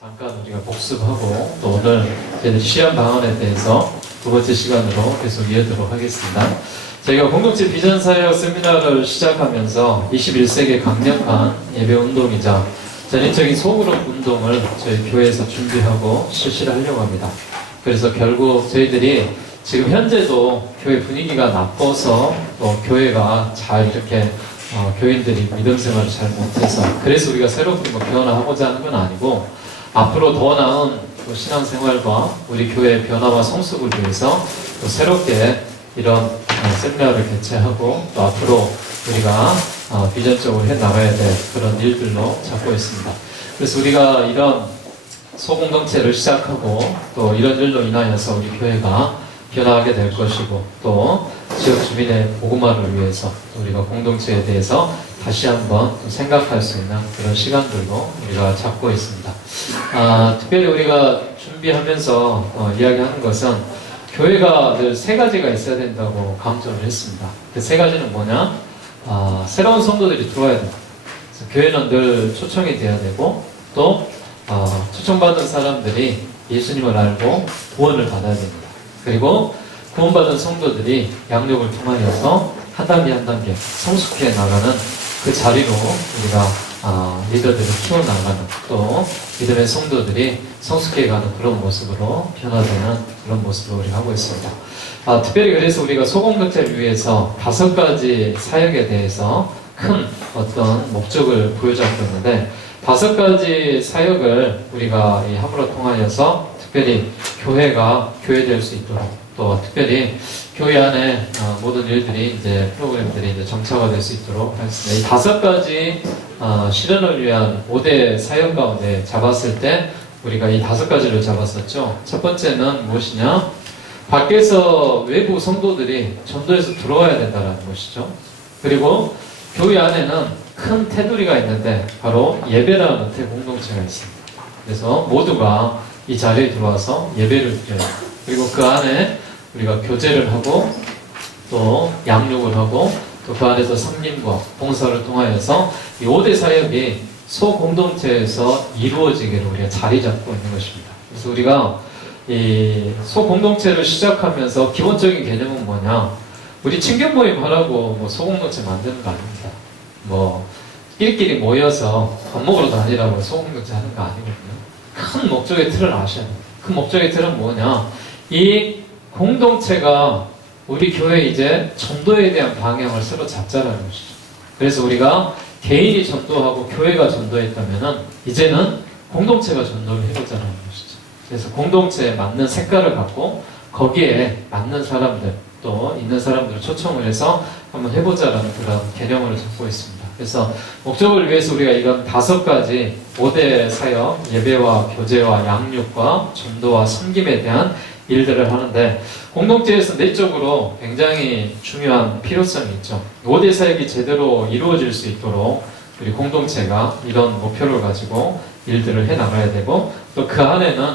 잠깐 우리가 복습하고 또 오늘 저희들 시험 방안에 대해서 두 번째 시간으로 계속 이어도록 하겠습니다. 저희가 공동체 비전사역 세미나를 시작하면서 21세기 강력한 예배 운동이자 전인적인 소그룹 운동을 저희 교회에서 준비하고 실시를 하려고 합니다. 그래서 결국 저희들이 지금 현재도 교회 분위기가 나빠서 또 교회가 잘 이렇게 교인들이 믿음 생활을 잘 못해서 그래서 우리가 새롭게 변화하고자 하는 건 아니고 앞으로 더 나은 신앙생활과 우리 교회의 변화와 성숙을 위해서 또 새롭게 이런 세미나를 개최하고 또 앞으로 우리가 비전적으로 해나가야 될 그런 일들로 잡고 있습니다. 그래서 우리가 이런 소공동체를 시작하고 또 이런 일로 인하여서 우리 교회가 변화하게 될 것이고 또 지역 주민의 복음화를 위해서 우리가 공동체에 대해서 다시 한번 생각할 수 있는 그런 시간들로 우리가 잡고 있습니다. 특별히 우리가 준비하면서 이야기하는 것은 교회가 늘 세 가지가 있어야 된다고 강조를 했습니다. 그 세 가지는 뭐냐? 새로운 성도들이 들어와야 됩니다. 교회는 늘 초청이 돼야 되고 또 초청받은 사람들이 예수님을 알고 구원을 받아야 됩니다. 그리고 구원받은 성도들이 양육을 통하여서 한 단계 한 단계 성숙해 나가는 그 자리로 우리가 리더들을 키워나가는 또 믿음의 성도들이 성숙해가는 그런 모습으로 변화되는 그런 모습을 우리가 하고 있습니다. 특별히 그래서 우리가 소공동체를 위해서 5가지 사역에 대해서 큰 어떤 목적을 부여잡고 있는데 5가지 사역을 우리가 이 함으로 통하여서 특별히 교회가 교회될 수 있도록 또 특별히 교회 안에 모든 일들이 이제 프로그램들이 이제 정착화 될 수 있도록 하겠습니다. 이 5가지 실현을 위한 5대 사역 가운데 잡았을 때 우리가 이 5가지를 잡았었죠. 첫 번째는 무엇이냐? 밖에서 외부 성도들이 전도에서 들어와야 된다는 것이죠. 그리고 교회 안에는 큰 테두리가 있는데 바로 예배라는 대공동체가 있습니다. 그래서 모두가 이 자리에 들어와서 예배를 드려요. 그리고 그 안에 우리가 교제를 하고 또 양육을 하고 또 그 안에서 섬김과 봉사를 통하여서 이 5대 사역이 소공동체에서 이루어지기를 우리가 자리 잡고 있는 것입니다. 그래서 우리가 이 소공동체를 시작하면서 기본적인 개념은 뭐냐? 우리 친교 모임 하라고 뭐 소공동체 만드는 거 아닙니다. 뭐 끼리끼리 모여서 밥 먹으러 다니라고 소공동체 하는 거 아니거든요. 큰 목적의 틀을 아셔야 돼요. 큰 목적의 틀은 뭐냐? 이 공동체가 우리 교회 이제 전도에 대한 방향을 새로 잡자라는 것이죠. 그래서 우리가 개인이 전도하고 교회가 전도했다면은 이제는 공동체가 전도를 해보자는 것이죠. 그래서 공동체에 맞는 색깔을 갖고 거기에 맞는 사람들 또 있는 사람들을 초청을 해서 한번 해보자라는 그런 개념을 잡고 있습니다. 그래서 목적을 위해서 우리가 이런 5가지 5대 사역, 예배와 교제와 양육과 전도와 섬김에 대한 일들을 하는데 공동체에서 내적으로 굉장히 중요한 필요성이 있죠. 5대 사역이 제대로 이루어질 수 있도록 우리 공동체가 이런 목표를 가지고 일들을 해나가야 되고 또 그 안에는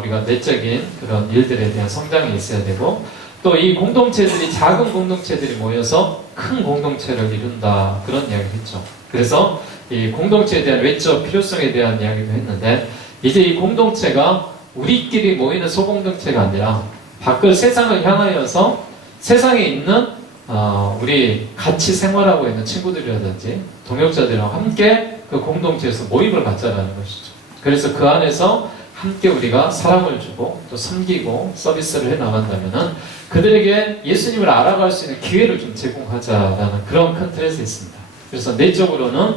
우리가 내적인 그런 일들에 대한 성장이 있어야 되고 또 이 공동체들이 작은 공동체들이 모여서 큰 공동체를 이룬다 그런 이야기를 했죠. 그래서 이 공동체에 대한 외적 필요성에 대한 이야기도 했는데 이제 이 공동체가 우리끼리 모이는 소공동체가 아니라 밖을 세상을 향하여서 세상에 있는 우리 같이 생활하고 있는 친구들이라든지 동역자들이랑 함께 그 공동체에서 모임을 갖자라는 것이죠. 그래서 그 안에서 함께 우리가 사랑을 주고 또 섬기고 서비스를 해나간다면은 그들에게 예수님을 알아갈 수 있는 기회를 좀 제공하자라는 그런 큰 틀에서 있습니다. 그래서 내적으로는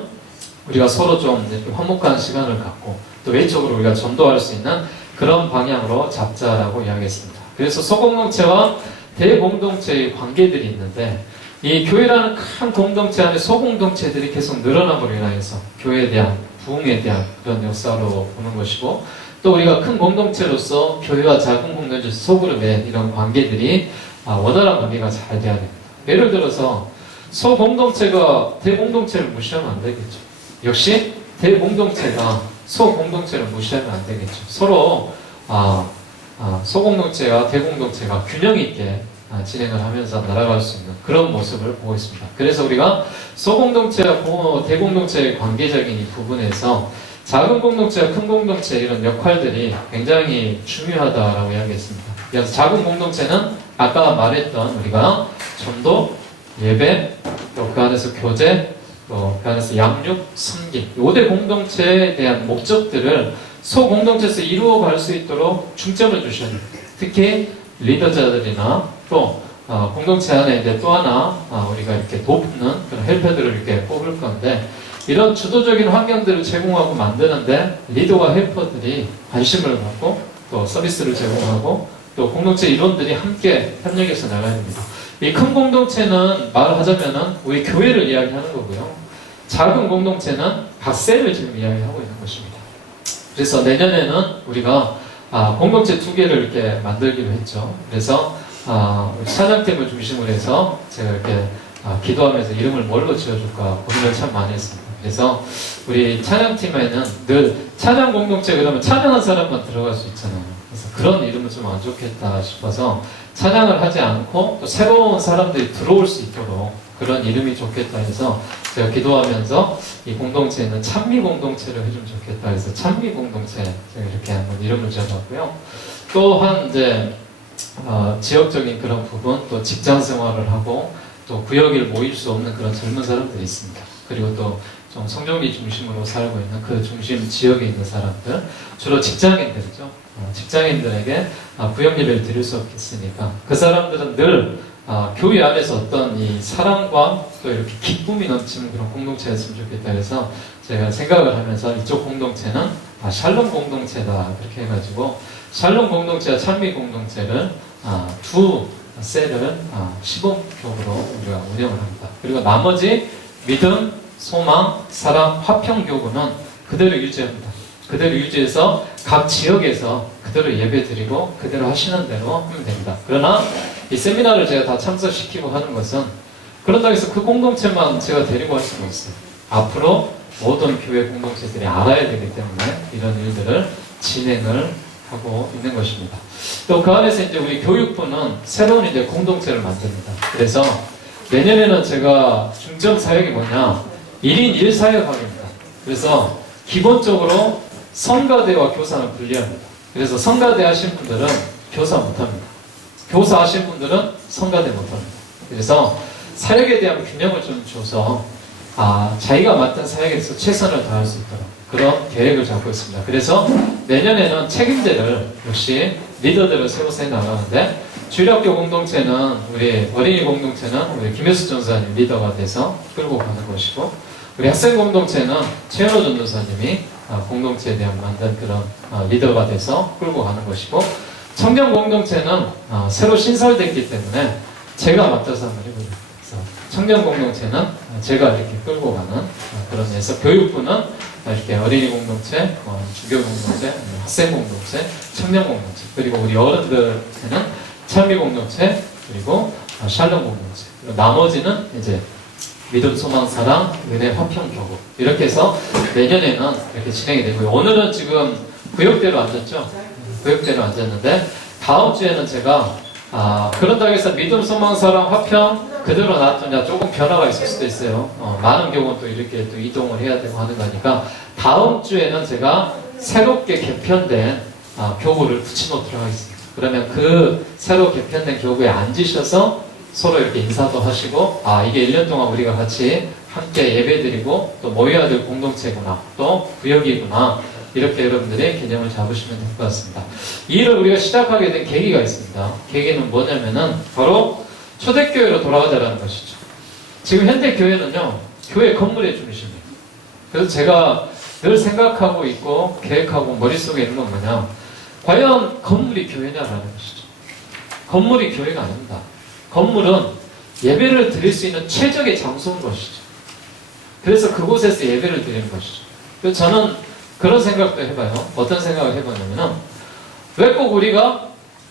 우리가 서로 좀 화목한 시간을 갖고 또 외적으로 우리가 전도할 수 있는 그런 방향으로 잡자라고 이야기했습니다. 그래서 소공동체와 대공동체의 관계들이 있는데 이 교회라는 큰 공동체 안에 소공동체들이 계속 늘어남으로 인하여서 교회에 대한 부흥에 대한 그런 역사로 보는 것이고 또 우리가 큰 공동체로서 교회와 작은 공동체 소그룹의 이런 관계들이 원활한 관계가 잘 돼야 됩니다. 예를 들어서 소공동체가 대공동체를 무시하면 안 되겠죠. 역시 대공동체가 소공동체를 무시하면 안 되겠죠. 서로 소공동체와 대공동체가 균형 있게 진행을 하면서 날아갈 수 있는 그런 모습을 보고 있습니다. 그래서 우리가 소공동체와 대공동체의 관계적인 이 부분에서 작은 공동체와 큰 공동체 이런 역할들이 굉장히 중요하다라고 이야기했습니다. 그래서 작은 공동체는 아까 말했던 우리가 전도, 예배, 또 그 안에서 교제, 또 그 안에서 양육, 섬김 5대 공동체에 대한 목적들을 소공동체에서 이루어갈 수 있도록 중점을 주셔야 됩니다. 특히 리더자들이나 또 공동체 안에 이제 또 하나 우리가 이렇게 돕는 그런 헬퍼들을 이렇게 뽑을 건데 이런 주도적인 환경들을 제공하고 만드는데 리더와 헬퍼들이 관심을 갖고 또 서비스를 제공하고 또 공동체 일원들이 함께 협력해서 나가야 됩니다. 이 큰 공동체는 말을 하자면은 우리 교회를 이야기하는 거고요. 작은 공동체는 각 셀을 지금 이야기하고 있는 것입니다. 그래서 내년에는 우리가 공동체 2개를 이렇게 만들기로 했죠. 그래서 우리 찬양팀을 중심으로 해서 제가 이렇게 기도하면서 이름을 뭘로 지어줄까 고민을 참 많이 했습니다. 그래서 우리 찬양팀에는 늘 찬양 공동체 그러면 찬양한 사람만 들어갈 수 있잖아요. 그래서 그런 이름은 좀 안 좋겠다 싶어서 찬양을 하지 않고 또 새로운 사람들이 들어올 수 있도록 그런 이름이 좋겠다 해서 제가 기도하면서 이 공동체에는 찬미 공동체를 해주면 좋겠다 해서 찬미 공동체 제가 이렇게 한번 이름을 지어봤고요. 또한 이제 지역적인 그런 부분 또 직장 생활을 하고 또 구역을 모일 수 없는 그런 젊은 사람들이 있습니다. 그리고 또 좀 성경이 중심으로 살고 있는 그 중심 지역에 있는 사람들 주로 직장인들이죠. 직장인들에게 구역 예배를 드릴 수 없겠으니까 그 사람들은 늘 교회 안에서 어떤 이 사랑과 또 이렇게 기쁨이 넘치는 그런 공동체였으면 좋겠다 해서 제가 생각을 하면서 이쪽 공동체는 샬롬 공동체다 그렇게 해가지고 샬롬 공동체와 찬미 공동체를 두 셀을 시범교구로 우리가 운영을 합니다. 그리고 나머지 믿음, 소망, 사랑, 화평교구는 그대로 유지합니다. 그대로 유지해서 각 지역에서 그대로 예배드리고 그대로 하시는 대로 하면 됩니다. 그러나 이 세미나를 제가 다 참석시키고 하는 것은 그런다고 해서 그 공동체만 제가 데리고 할 수는 없어요. 앞으로 모든 교회 공동체들이 알아야 되기 때문에 이런 일들을 진행을 하고 있는 것입니다. 또 그 안에서 이제 우리 교육부는 새로운 이제 공동체를 만듭니다. 그래서 내년에는 제가 중점 사역이 뭐냐? 1인 1사역하기입니다. 그래서 기본적으로 성가대와 교사는 분리합니다. 그래서 성가대 하신 분들은 교사 못합니다. 교사 하신 분들은 성가대 못합니다. 그래서 사역에 대한 균형을 좀 줘서 자기가 맡은 사역에서 최선을 다할 수 있도록 그런 계획을 잡고 있습니다. 그래서 내년에는 책임제를 역시 리더들을 새로 세나가는데 주일학교 공동체는 우리 어린이 공동체는 우리 김혜수 전사님 리더가 돼서 끌고 가는 것이고 우리 학생 공동체는 최현호 전도사님이 공동체에 대한 만든 그런 리더가 돼서 끌고 가는 것이고 청년 공동체는 새로 신설됐기 때문에 제가 맡아서 한번 해보겠습니다. 그래서 청년 공동체는 제가 이렇게 끌고 가는 그런 데서 교육부는 이렇게 어린이 공동체, 주교 공동체, 학생 공동체, 청년 공동체 그리고 우리 어른들에는 찬미 공동체 그리고 샬롬 공동체 그리고 나머지는 이제 믿음, 소망, 사랑, 은혜, 화평, 교구 이렇게 해서 내년에는 이렇게 진행이 되고요. 오늘은 지금 구역대로 앉았죠. 구역대로 앉았는데 다음 주에는 제가 그런다고 해서 믿음, 소망, 사랑, 화평 그대로 놔두냐 조금 변화가 있을 수도 있어요. 많은 경우는 또 이렇게 또 이동을 해야 되고 하는 거니까 다음 주에는 제가 새롭게 개편된 교구를 붙여놓도록 하겠습니다. 그러면 그 새로 개편된 교구에 앉으셔서 서로 이렇게 인사도 하시고 이게 1년 동안 우리가 같이 함께 예배드리고 또 모여야 될 공동체구나 또 구역이구나 이렇게 여러분들이 개념을 잡으시면 될 것 같습니다. 이 일을 우리가 시작하게 된 계기가 있습니다. 계기는 뭐냐면은 바로 초대교회로 돌아가자라는 것이죠. 지금 현대 교회는요 교회 건물의 중심이에요. 그래서 제가 늘 생각하고 있고 계획하고 머릿속에 있는 건 뭐냐 과연 건물이 교회냐라는 것이죠. 건물이 교회가 아닙니다. 건물은 예배를 드릴 수 있는 최적의 장소인 것이죠. 그래서 그곳에서 예배를 드리는 것이죠. 그래서 저는 그런 생각도 해봐요. 어떤 생각을 해보냐면은 왜 꼭 우리가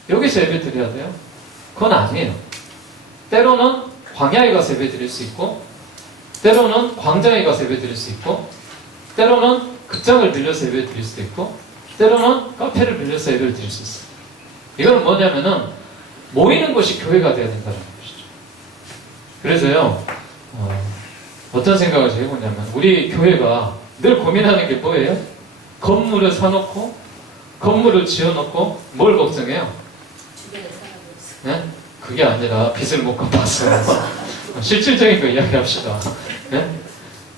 여기서 예배 드려야 돼요? 그건 아니에요. 때로는 광야에 가서 예배 드릴 수 있고 때로는 광장에 가서 예배 드릴 수 있고 때로는 극장을 빌려서 예배 드릴 수도 있고 때로는 카페를 빌려서 예배를 드릴 수 있어요. 이건 뭐냐면은 모이는 것이 교회가 되어야 된다는 것이죠. 그래서요 어떤 생각을 해보냐면 우리 교회가 늘 고민하는 게 뭐예요? 건물을 사놓고 건물을 지어놓고 뭘 걱정해요? 네? 그게 아니라 빚을 못 갚아서 실질적인 거 이야기합시다. 네?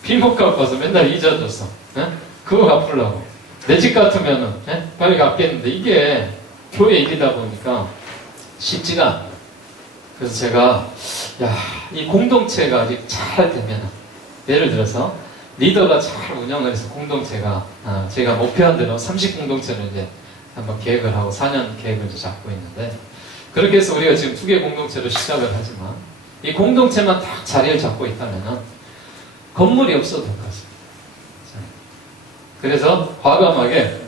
빚 못 갚아서 맨날 이자 줬어. 네? 그거 갚으려고. 내 집 같으면은 네? 빨리 갚겠는데 이게 교회 일이다 보니까 쉽지가 않아요. 그래서 제가 이 공동체가 아직 잘 되면, 예를 들어서 리더가 잘 운영을 해서 공동체가 제가 목표한 대로 30공동체를 이제 한번 계획을 하고 4년 계획을 이제 잡고 있는데, 그렇게 해서 우리가 지금 2개 공동체로 시작을 하지만 이 공동체만 딱 자리를 잡고 있다면 건물이 없어도 될 것 같습니다. 그래서 과감하게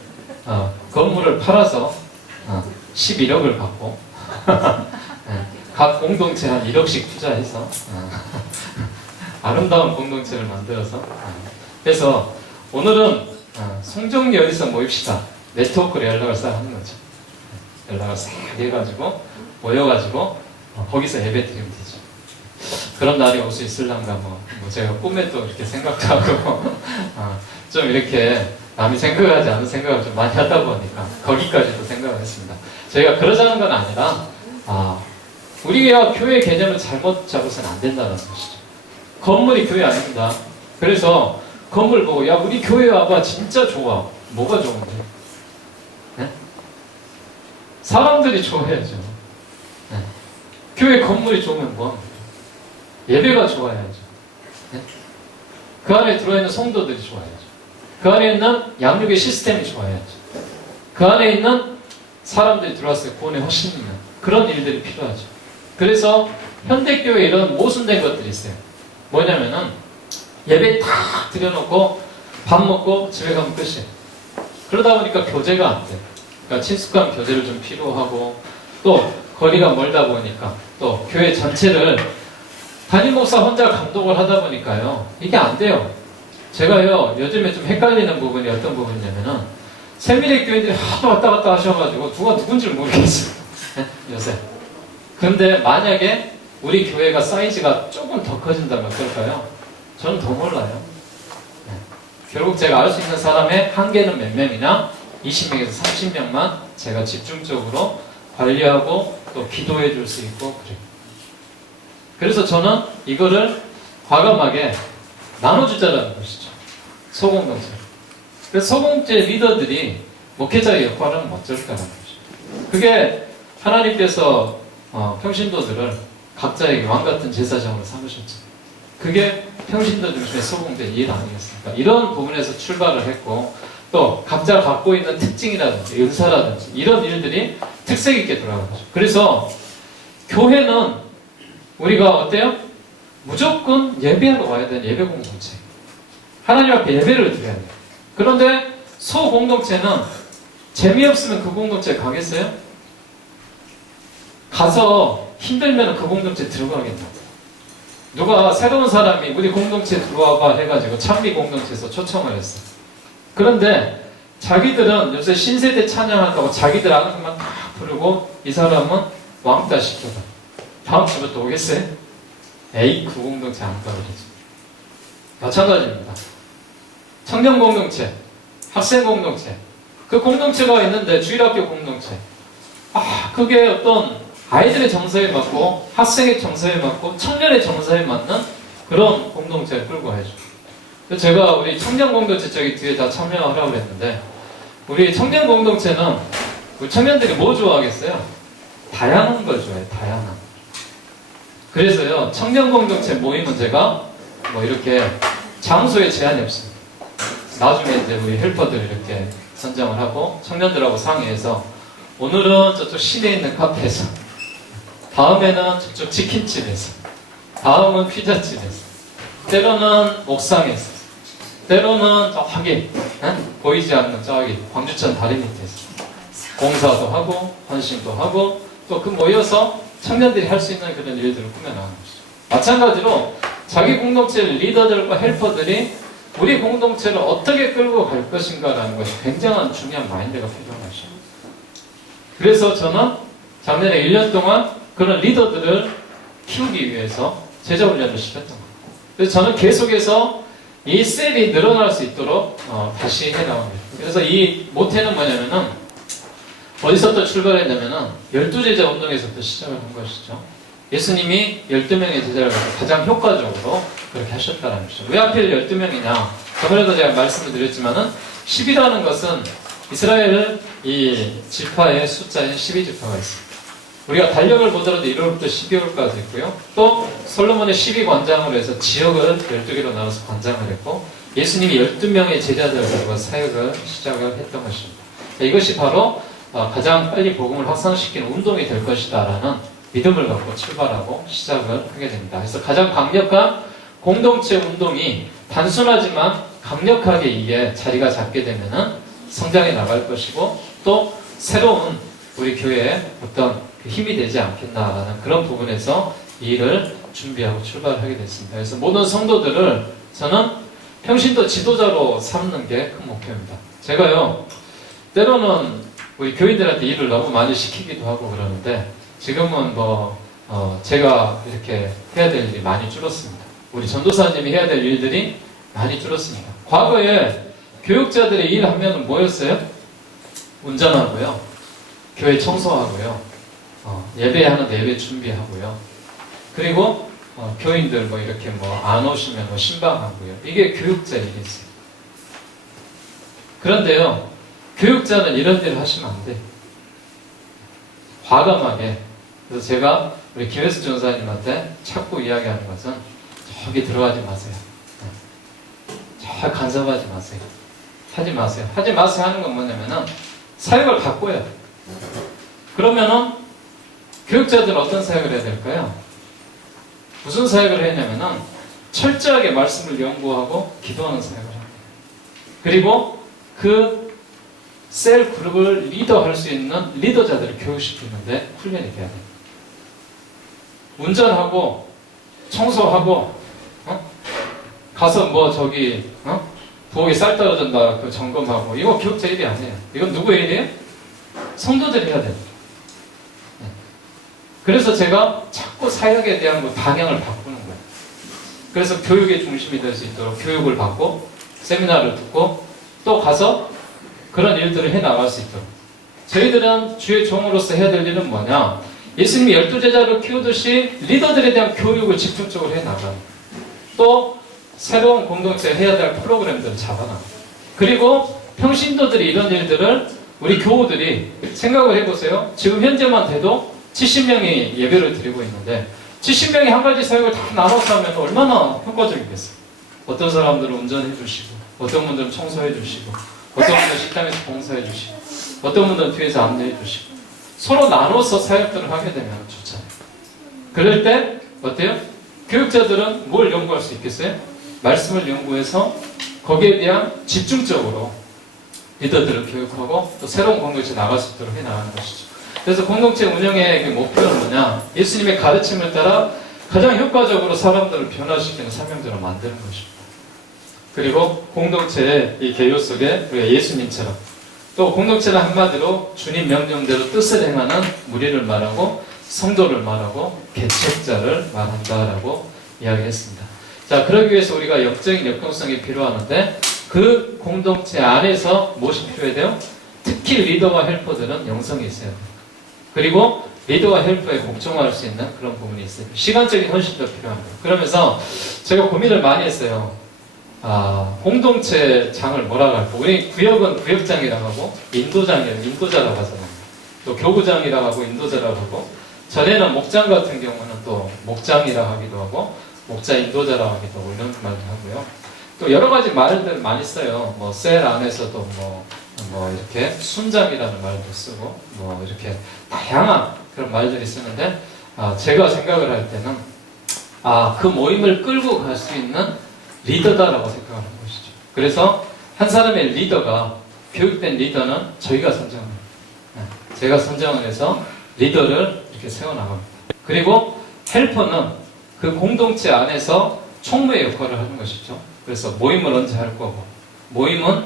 건물을 팔아서 11억을 갖고 각 공동체 한 1억씩 투자해서 아름다운 공동체를 만들어서 그래서 오늘은 송정리 어디서 모입시다. 네트워크로 연락을 싹 하는 거죠. 연락을 싹 해가지고 모여가지고 거기서 예배 드리면 되죠. 그런 날이 올 수 있을란가 뭐 제가 꿈에도 이렇게 생각도 하고 좀 이렇게 남이 생각하지 않은 생각을 좀 많이 하다 보니까 거기까지도 생각을 했습니다. 저희가 그러자는 건 아니라 우리가 교회 개념을 잘못 잡아서는 안 된다는 것이죠. 건물이 교회 아닙니다. 그래서 건물 보고 우리 교회 와봐 진짜 좋아. 뭐가 좋은데? 네? 사람들이 좋아야죠. 네. 교회 건물이 좋으면 뭐? 예배가 좋아야죠. 네? 그 안에 들어있는 성도들이 좋아야죠. 그 안에 있는 양육의 시스템이 좋아야죠. 그 안에 있는 사람들이 들어왔을 때 구원의 확신이 있는 그런 일들이 필요하죠. 그래서 현대교회에 이런 모순된 것들이 있어요. 뭐냐면은 예배 다 드려놓고 밥 먹고 집에 가면 끝이에요. 그러다 보니까 교제가 안 돼요. 그러니까 친숙한 교제를 좀 필요하고, 또 거리가 멀다 보니까 또 교회 전체를 담임 목사 혼자 감독을 하다 보니까요 이게 안 돼요. 제가요 요즘에 좀 헷갈리는 부분이 어떤 부분이냐면은 세미대 교인들이 하도 왔다 갔다 하셔가지고 누가 누군지를 모르겠어요. 네? 요새. 근데 만약에 우리 교회가 사이즈가 조금 더 커진다면 어떨까요? 저는 더 몰라요. 네. 결국 제가 알 수 있는 사람의 한계는 몇 명이냐? 20명에서 30명만 제가 집중적으로 관리하고 또 기도해 줄 수 있고 그래요. 그래서 저는 이거를 과감하게 나눠주자라는 것이죠. 소공동체. 그래서 소공동체 리더들이 목회자의 역할은 어쩔까라는 것이죠. 그게 하나님께서 평신도들을 각자에게 왕같은 제사장으로 삼으셨죠. 그게 평신도 중심의 소공동체 일 아니겠습니까? 이런 부분에서 출발을 했고, 또 각자 갖고 있는 특징이라든지 은사라든지 이런 일들이 특색 있게 돌아가는 거죠. 그래서 교회는 우리가 어때요? 무조건 예배하러 와야 되는 예배 공동체. 하나님 앞에 예배를 드려야 돼요. 그런데 소공동체는 재미없으면 그 공동체에 가겠어요? 가서 힘들면 그 공동체에 들어가겠냐고. 누가 새로운 사람이 우리 공동체에 들어와봐 해가지고 찬미 공동체에서 초청을 했어. 그런데 자기들은 요새 신세대 찬양한다고 자기들 아는 것만 다 부르고 이 사람은 왕따 시켜봐. 다음 주부터 오겠어요? 에이, 그 공동체 안 가버리지. 마찬가지입니다. 청년 공동체, 학생 공동체, 그 공동체가 있는데 주일학교 공동체. 그게 어떤 아이들의 정서에 맞고 학생의 정서에 맞고 청년의 정서에 맞는 그런 공동체를 끌고 가야죠. 제가 우리 청년 공동체 저기 뒤에 다 참여하라고 했는데, 우리 청년 공동체는 우리 청년들이 뭐 좋아하겠어요? 다양한 걸 좋아해요. 다양한. 그래서요 청년 공동체 모임은 제가 뭐 이렇게 장소에 제한이 없습니다. 나중에 이제 우리 헬퍼들 이렇게 선정을 하고 청년들하고 상의해서 오늘은 저쪽 시내에 있는 카페에서, 다음에는 저쪽 치킨집에서, 다음은 피자집에서, 때로는 옥상에서, 때로는 저기 보이지 않는 저기 광주천 다리 밑에서 공사도 하고 헌신도 하고, 또 그 모여서 청년들이 할 수 있는 그런 일들을 꾸며나가는 것이죠. 마찬가지로 자기 공동체 리더들과 헬퍼들이 우리 공동체를 어떻게 끌고 갈 것인가라는 것이 굉장한 중요한 마인드가 필요한 것이죠. 그래서 저는 작년에 1년 동안 그런 리더들을 키우기 위해서 제자훈련을 시켰던 거예요. 그래서 저는 계속해서 이 셀이 늘어날 수 있도록 다시 해나갑니다. 그래서 이 모태는 뭐냐면은 어디서부터 출발했냐면은 12제자 운동에서부터 시작을 한 것이죠. 예수님이 12명의 제자를 가장 효과적으로 그렇게 하셨다는 것이죠. 왜 하필 12명이냐? 저번에도 제가 말씀을 드렸지만은 10이라는 것은 이스라엘 이 지파의 숫자인 12지파가 있습니다. 우리가 달력을 보더라도 1월부터 12월까지 있고요. 또 솔로몬의 12관장으로 해서 지역을 12개로 나눠서 관장을 했고 예수님이 12명의 제자들과 사역을 시작을 했던 것입니다. 이것이 바로 가장 빨리 복음을 확산시키는 운동이 될 것이다 라는 믿음을 갖고 출발하고 시작을 하게 됩니다. 그래서 가장 강력한 공동체 운동이 단순하지만 강력하게 이게 자리가 잡게 되면은 성장해 나갈 것이고 또 새로운 우리 교회에 어떤 힘이 되지 않겠나라는 그런 부분에서 이 일을 준비하고 출발하게 됐습니다. 그래서 모든 성도들을 저는 평신도 지도자로 삼는 게 큰 목표입니다. 제가요 때로는 우리 교인들한테 일을 너무 많이 시키기도 하고 그러는데 지금은 제가 이렇게 해야 될 일이 많이 줄었습니다. 우리 전도사님이 해야 될 일들이 많이 줄었습니다. 과거에 교육자들의 일 하면은 뭐였어요? 운전하고요, 교회 청소하고요, 예배하는데 예배 준비하고요, 그리고 교인들 이렇게 안 오시면 신방하고요. 이게 교육자 일이었어요. 그런데요, 교육자는 이런 일을 하시면 안 돼. 과감하게. 그래서 제가 우리 김혜수 전사님한테 자꾸 이야기하는 것은 저기 들어가지 마세요. 저 간섭하지 마세요. 하지 마세요. 하지 마세요 하는 건 뭐냐면은 사역을 바꿔요. 그러면은 교육자들은 어떤 사역을 해야 될까요? 무슨 사역을 해야 하냐면은 철저하게 말씀을 연구하고 기도하는 사역을 합니다. 그리고 그 셀 그룹을 리더할 수 있는 리더자들을 교육시키는데 훈련이 돼야 됩니다. 운전하고 청소하고 가서 부엌에 쌀 떨어진다 그 점검하고 이거 교육자 일이 아니에요. 이건 누구의 일이에요? 성도들이 해야 됩니다. 그래서 제가 자꾸 사역에 대한 방향을 바꾸는 거예요. 그래서 교육의 중심이 될 수 있도록 교육을 받고 세미나를 듣고 또 가서 그런 일들을 해나갈 수 있도록. 저희들은 주의 종으로서 해야 될 일은 뭐냐? 예수님이 12제자를 키우듯이 리더들에 대한 교육을 집중적으로 해나가는, 또 새로운 공동체에 해야 될 프로그램들을 잡아나가는, 그리고 평신도들이 이런 일들을 우리 교우들이 생각을 해보세요. 지금 현재만 돼도 70명이 예배를 드리고 있는데 70명이 한 가지 사역을 다 나눠서 하면 얼마나 효과적이겠어요. 어떤 사람들은 운전해 주시고, 어떤 분들은 청소해 주시고, 어떤 분들은 식당에서 봉사해 주시고, 어떤 분들은 뒤에서 안내해 주시고, 서로 나눠서 사역들을 하게 되면 좋잖아요. 그럴 때 어때요? 교육자들은 뭘 연구할 수 있겠어요? 말씀을 연구해서 거기에 대한 집중적으로 리더들을 교육하고 또 새로운 공동체에 나갈 수 있도록 해나가는 것이죠. 그래서 공동체 운영의 목표는 뭐냐? 예수님의 가르침을 따라 가장 효과적으로 사람들을 변화시키는 사명자로 만드는 것입니다. 그리고 공동체의 이 개요 속에 우리가 예수님처럼, 또 공동체는 한마디로 주님 명령대로 뜻을 행하는 무리를 말하고 성도를 말하고 개척자를 말한다라고 이야기했습니다. 자, 그러기 위해서 우리가 영적인 역동성이 필요하는데 그 공동체 안에서 무엇이 필요해야 돼요? 특히 리더와 헬퍼들은 영성이 있어야 돼요. 그리고 리더와 헬퍼에 복종할 수 있는 그런 부분이 있어요. 시간적인 헌신도 필요합니다. 그러면서 제가 고민을 많이 했어요. 공동체 장을 뭐라고 할까? 우리 구역은 구역장이라고 하고 인도자라고 하잖아요. 또 교구장이라고 하고 인도자라고 하고, 전에는 목장 같은 경우는 또 목장이라고 하기도 하고 목자 인도자라고 하기도 하고 이런 말도 하고요. 또 여러 가지 말들 많이 써요. 셀 안에서도 이렇게 순장이라는 말도 쓰고 이렇게 다양한 그런 말들이 쓰는데, 제가 생각을 할 때는 그 모임을 끌고 갈 수 있는 리더다라고 생각하는 것이죠. 그래서 한 사람의 리더가, 교육된 리더는 저희가 선정합니다. 제가 선정을 해서 리더를 이렇게 세워나갑니다. 그리고 헬퍼는 그 공동체 안에서 총무의 역할을 하는 것이죠. 그래서 모임을 언제 할 거고, 모임은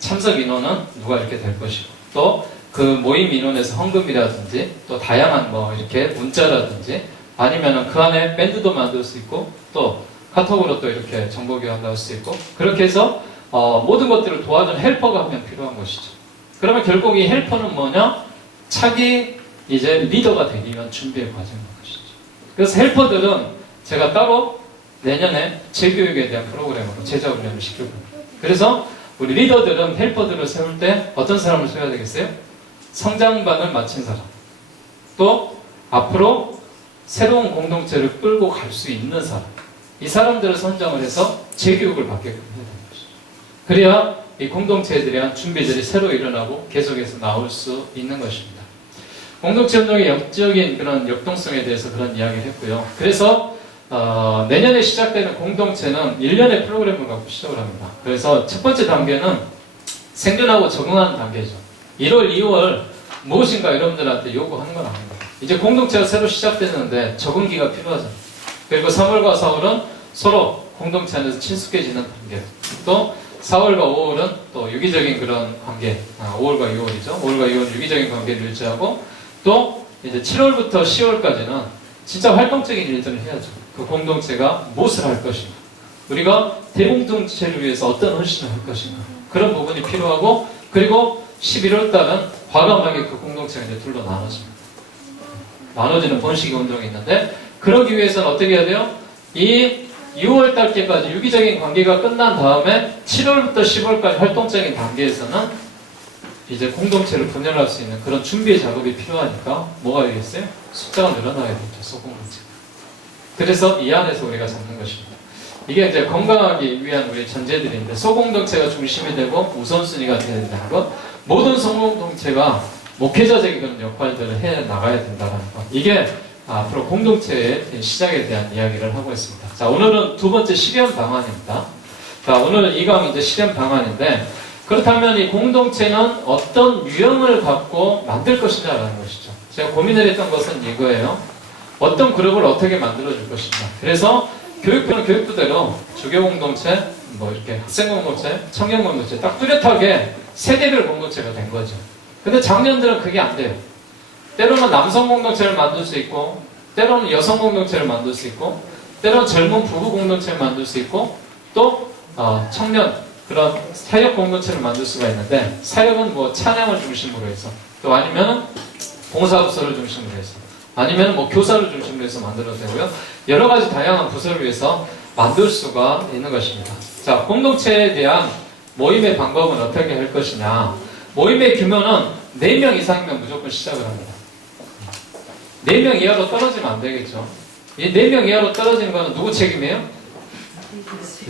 참석 인원은 누가 이렇게 될 것이고, 또 그 모임 인원에서 헌금이라든지 또 다양한 이렇게 문자라든지 아니면은 그 안에 밴드도 만들 수 있고 또 카톡으로 또 이렇게 정보 교환도 할 수 있고, 그렇게 해서 모든 것들을 도와준 헬퍼가 한 명 필요한 것이죠. 그러면 결국 이 헬퍼는 뭐냐? 차기 이제 리더가 되기 위한 준비의 과정인 것이죠. 그래서 헬퍼들은 제가 따로 내년에 재교육에 대한 프로그램으로 제자훈련을 시킬 겁니다. 그래서 우리 리더들은 헬퍼들을 세울 때 어떤 사람을 세워야 되겠어요? 성장반을 마친 사람, 또 앞으로 새로운 공동체를 끌고 갈 수 있는 사람, 이 사람들을 선정을 해서 재교육을 받게끔 해야 되는 것이죠. 그래야 이 공동체에 대한 준비들이 새로 일어나고 계속해서 나올 수 있는 것입니다. 공동체 운동의 영적인 그런 역동성에 대해서 그런 이야기를 했고요. 그래서 내년에 시작되는 공동체는 1년의 프로그램을 갖고 시작을 합니다. 그래서 첫 번째 단계는 생존하고 적응하는 단계죠. 1월, 2월 무엇인가 여러분들한테 요구하는 건 아닙니다. 이제 공동체가 새로 시작되는데 적응기가 필요하잖아요. 그리고 3월과 4월은 서로 공동체 안에서 친숙해지는 단계. 또 4월과 5월은 또 유기적인 그런 관계, 5월과 6월이죠. 5월과 6월은 유기적인 관계를 유지하고 또 이제 7월부터 10월까지는 진짜 활동적인 일들을 해야죠. 그 공동체가 무엇을 할 것인가, 우리가 대공동체를 위해서 어떤 헌신을 할 것인가, 그런 부분이 필요하고, 그리고 11월 달은 과감하게 그 공동체가 이제 둘로 나눠집니다. 나눠지는 번식의 운동이 있는데, 그러기 위해서는 어떻게 해야 돼요? 이 6월 달까지 유기적인 관계가 끝난 다음에 7월부터 10월까지 활동적인 단계에서는 이제 공동체를 분열할 수 있는 그런 준비 작업이 필요하니까 뭐가 되겠어요? 숫자가 늘어나야 되죠, 소공동체. 그래서 이 안에서 우리가 잡는 것입니다. 이게 이제 건강하기 위한 우리 전제들인데, 소공동체가 중심이 되고 우선순위가 되어야 된다는 것, 모든 소공동체가 목회자적인 그런 역할들을 해 나가야 된다는 것, 이게 앞으로 공동체의 시작에 대한 이야기를 하고 있습니다. 자, 오늘은 두 번째 실현 방안입니다. 자, 오늘은 이 강의 이제 실현 방안인데, 그렇다면 이 공동체는 어떤 유형을 갖고 만들 것이냐라는 것이죠. 제가 고민을 했던 것은 이거예요. 어떤 그룹을 어떻게 만들어줄 것인가. 그래서 교육부는 교육부대로 주교 공동체, 뭐 이렇게 학생 공동체, 청년 공동체 딱 뚜렷하게 세대별 공동체가 된 거죠. 근데 작년들은 그게 안 돼요. 때로는 남성 공동체를 만들 수 있고, 때로는 여성 공동체를 만들 수 있고, 때로는 젊은 부부 공동체를 만들 수 있고, 또 청년 그런 사역 공동체를 만들 수가 있는데, 사역은 뭐 찬양을 중심으로 해서, 또 아니면 봉사부서를 중심으로 해서, 아니면 뭐 교사를 중심으로 해서 만들어도 되고요. 여러 가지 다양한 부서를 위해서 만들 수가 있는 것입니다. 자, 공동체에 대한 모임의 방법은 어떻게 할 것이냐. 모임의 규모는 4명 이상이면 무조건 시작을 합니다. 4명 이하로 떨어지면 안 되겠죠. 이 4명 이하로 떨어지는 거는 누구 책임이에요?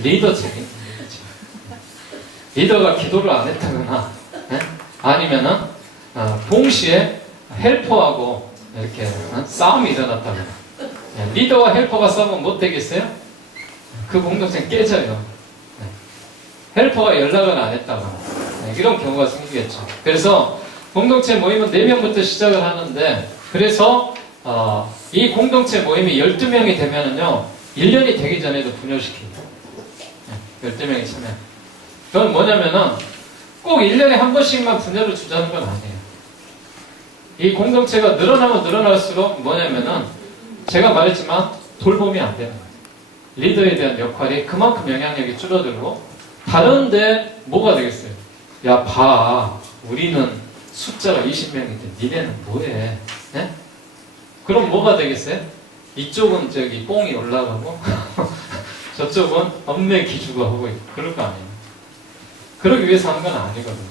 리더 책임. 리더가 기도를 안 했다거나, 아니면은 동시에 헬퍼하고 이렇게 싸움이 일어났다거나, 리더와 헬퍼가 싸우면 못 되겠어요? 그 공동체는 깨져요. 헬퍼가 연락을 안 했다거나 이런 경우가 생기겠죠. 그래서 공동체 모임은 4명부터 시작을 하는데, 그래서 이 공동체 모임이 12명이 되면은요, 1년이 되기 전에도 분열시킵니다. 12명이 참여. 그건 뭐냐면은 꼭 1년에 한 번씩만 분열을 주자는 건 아니에요. 이 공동체가 늘어나면 늘어날수록 뭐냐면은, 제가 말했지만 돌봄이 안 되는 거예요. 리더에 대한 역할이 그만큼 영향력이 줄어들고, 다른데 뭐가 되겠어요? 야, 봐, 우리는 숫자가 20명인데 니네는 뭐해? 네? 그럼 뭐가 되겠어요? 이쪽은 저기 뽕이 올라가고 저쪽은 엄매 기주가 하고 있고, 그럴 거 아니에요. 그러기 위해서 하는 건 아니거든요.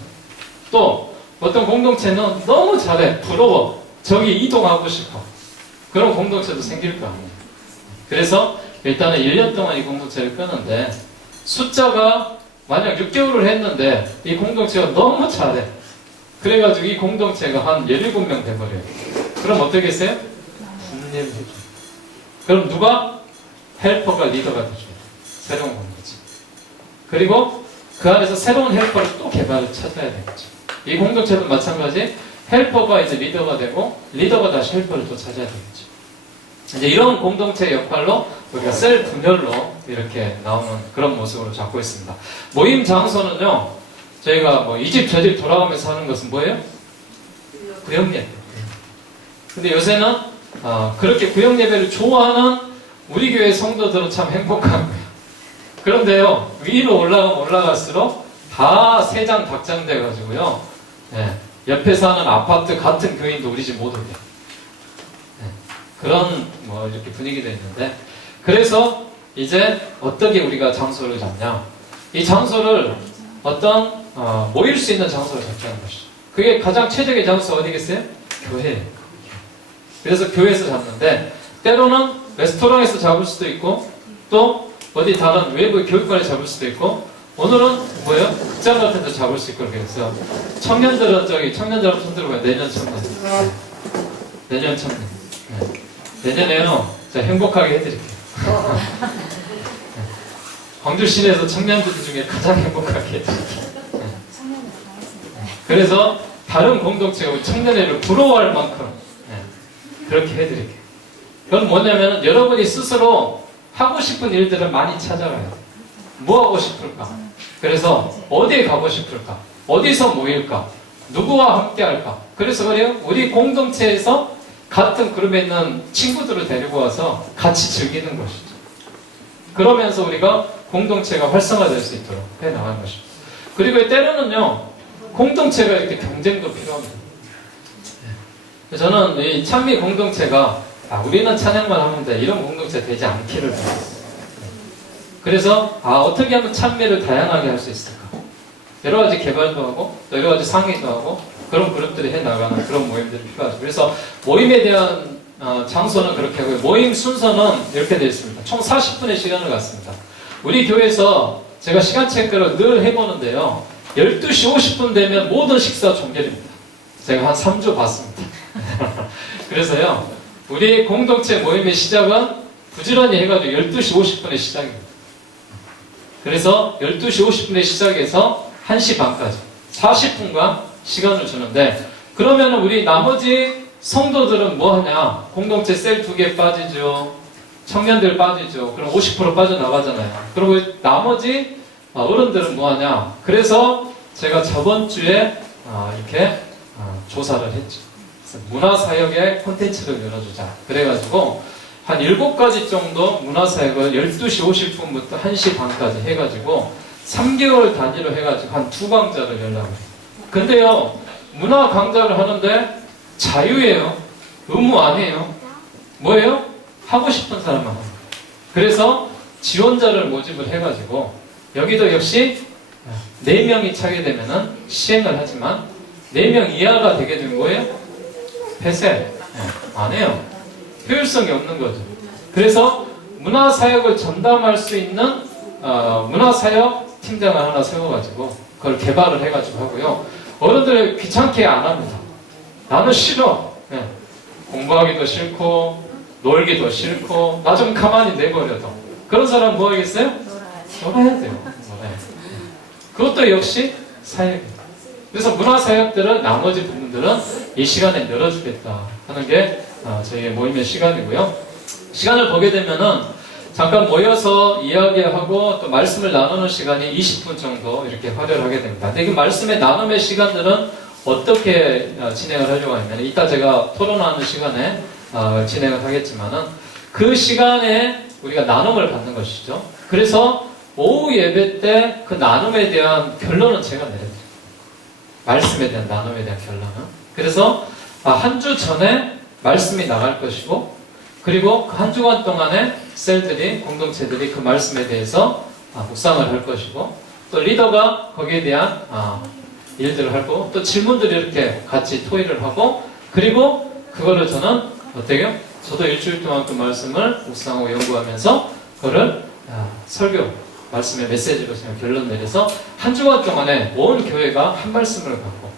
또 어떤 공동체는 너무 잘해, 부러워, 저기 이동하고 싶어, 그런 공동체도 생길 거 아니에요. 그래서 일단은 1년 동안 이 공동체를 끄는데, 숫자가 만약 6개월을 했는데 이 공동체가 너무 잘해, 그래가지고 이 공동체가 한 17명 돼버려요. 그럼 어떻게 했어요? 분열을 해줘요. 그럼 누가? 헬퍼가 리더가 되죠. 새로운 공동체. 그리고 그 안에서 새로운 헬퍼를 또 개발을 찾아야 되겠죠. 이 공동체도 마찬가지, 헬퍼가 이제 리더가 되고, 리더가 다시 헬퍼를 또 찾아야 되겠죠. 이제 이런 공동체 역할로 우리가 셀 분열로 이렇게 나오는 그런 모습으로 잡고 있습니다. 모임 장소는요, 저희가 뭐 이 집 저 집 돌아가면서 하는 것은 뭐예요? 구역예배. 근데 요새는 그렇게 구역예배를 좋아하는 우리 교회 성도들은 참 행복한 거예요. 그런데요, 위로 올라가면 올라갈수록 다 세장 닭장 돼가지고요. 예, 옆에 사는 아파트 같은 교인도 우리 집 못 오게. 예, 그런 뭐 이렇게 분위기도 있는데, 그래서 이제 어떻게 우리가 장소를 잡냐? 이 장소를 어떤 모일 수 있는 장소를 잡자는 것이죠. 그게 가장 최적의 장소 어디겠어요? 교회예요. 그래서 교회에서 잡는데, 때로는 레스토랑에서 잡을 수도 있고, 또 어디 다른 외부 교육관에 잡을 수도 있고, 오늘은 뭐예요? 극장 같은 데 잡을 수 있고, 그렇게 해서 청년들은 청년들 한번 손 들어봐요. 내년 청년. 내년 청년. 네. 내년에요. 제가 행복하게 해드릴게요. 광주 시내에서 청년들 중에 가장 행복하게 해드릴게요. 네. 그래서 다른 공동체가 우리 청년회를 부러워할 만큼 그렇게 해드릴게요. 그건 뭐냐면 여러분이 스스로 하고 싶은 일들을 많이 찾아가야 돼요. 뭐 하고 싶을까? 그래서 어디에 가고 싶을까? 어디서 모일까? 누구와 함께 할까? 그래서 그래요. 우리 공동체에서 같은 그룹에 있는 친구들을 데리고 와서 같이 즐기는 것이죠. 그러면서 우리가 공동체가 활성화될 수 있도록 해나가는 것입니다. 그리고 때로는요, 공동체가 이렇게 경쟁도 필요합니다. 저는 이 찬미 공동체가 우리는 찬양만 하면 돼, 이런 공동체 되지 않기를 바랍니다. 그래서 어떻게 하면 찬미를 다양하게 할 수 있을까? 여러 가지 개발도 하고 또 여러 가지 상의도 하고 그런 그룹들이 해나가는 그런 모임들이 필요하죠. 그래서 모임에 대한 장소는 그렇게 하고요. 모임 순서는 이렇게 되어 있습니다. 총 40분의 시간을 갖습니다. 우리 교회에서 제가 시간 체크를 늘 해보는데요. 12시 50분 되면 모든 식사 종결입니다. 제가 한 3주 봤습니다. 그래서요, 우리 공동체 모임의 시작은 부지런히 해가지고 12시 50분에 시작입니다. 그래서 12시 50분에 시작해서 1시 반까지 40분간 시간을 주는데, 그러면 우리 나머지 성도들은 뭐 하냐? 공동체 셀 2개 빠지죠. 청년들 빠지죠. 그럼 50% 빠져나가잖아요. 그리고 나머지 어른들은 뭐 하냐? 그래서 제가 저번 주에 이렇게 조사를 했죠. 문화사역의 콘텐츠를 열어주자. 그래가지고 한 7가지 정도 문화사역을 12시 50분부터 1시 반까지 해가지고 3개월 단위로 해가지고 한 2강좌를 열려고 해요. 근데요, 문화 강좌를 하는데 자유예요. 의무 아니에요. 뭐예요? 하고 싶은 사람만 합니다. 그래서 지원자를 모집을 해가지고 여기도 역시 4명이 차게 되면은 시행을 하지만 4명 이하가 되게 되는 거예요? 폐쇄. 안 해요. 효율성이 없는 거죠. 그래서 문화사역을 전담할 수 있는 문화사역 팀장을 하나 세워가지고 그걸 개발을 해가지고 하고요. 어른들 귀찮게 안 합니다. 나는 싫어. 공부하기도 싫고 놀기도 싫고 나 좀 가만히 내버려둬. 그런 사람 뭐 하겠어요? 놀아야 돼요. 그것도 역시 사역입니다. 그래서 문화사역들은 나머지 부분들은 이 시간에 열어주겠다 하는 게 저희의 모임의 시간이고요. 시간을 보게 되면은 잠깐 모여서 이야기하고 또 말씀을 나누는 시간이 20분 정도 이렇게 활용하게 됩니다. 근데 그 말씀의 나눔의 시간들은 어떻게 진행을 하려고 하냐면, 이따 제가 토론하는 시간에 진행을 하겠지만은 그 시간에 우리가 나눔을 받는 것이죠. 그래서 오후 예배 때 그 나눔에 대한 결론은 제가 내려드려요. 말씀에 대한 나눔에 대한 결론은. 그래서 한 주 전에 말씀이 나갈 것이고, 그리고 그 한 주간 동안에 셀들이, 공동체들이 그 말씀에 대해서 묵상을 할 것이고, 또 리더가 거기에 대한 일들을 하고, 또 질문들이 이렇게 같이 토의를 하고, 그리고 그거를 저는 어때요? 저도 일주일 동안 그 말씀을 묵상하고 연구하면서 그거를 설교, 말씀의 메시지로 제가 결론 내려서 한 주간 동안에 온 교회가 한 말씀을 갖고